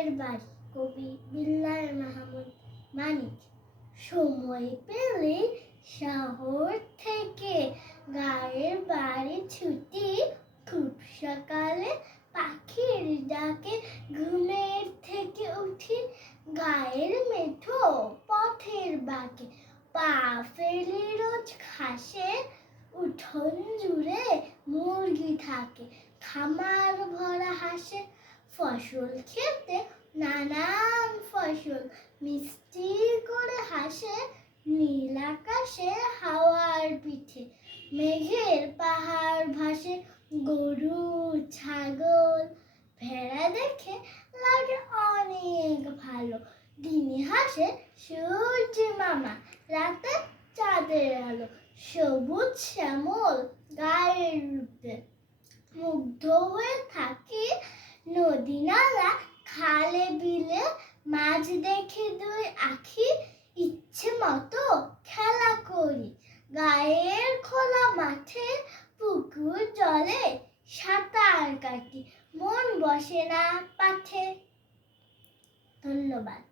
গায়ের বাড়ি, কবি বিল্লাল মাহমুদ মানিক। সময় পেলে শহর থেকে গায়ের বাড়ি ছুটি, খুব সকালে পাখির ডাকে ঘুমের থেকে উঠি। গায়ের মেঠো পথের বাঁকে পা ফেলি রোজ ঘাসে, উঠোন জুড়ে মুরগি থাকে, খামার ভরা হাসে। ফসল খেতে নানান ফসল মিষ্টি করে হাসে, নীল আকাশে হাওয়ার পিঠে মেঘের পাহাড় ভাসে। গরু ছাগল ভেড়া দেখে লাগে অনেক ভালো, দিনে হাসে সূর্য মামা, রাতে চাঁদের আলো। সবুজ শ্যামল গায়ের রূপে মুগ্ধ হয়ে থাকি, নদী নালা খালে বিলে মাছ দেখে দুই আখি। ইচ্ছে মতো খেলা করি গায়ের খোলা মাঠে, পুকুর জলে সাঁতার কাটি, মন বসে না পাঠে। ধন্যবাদ।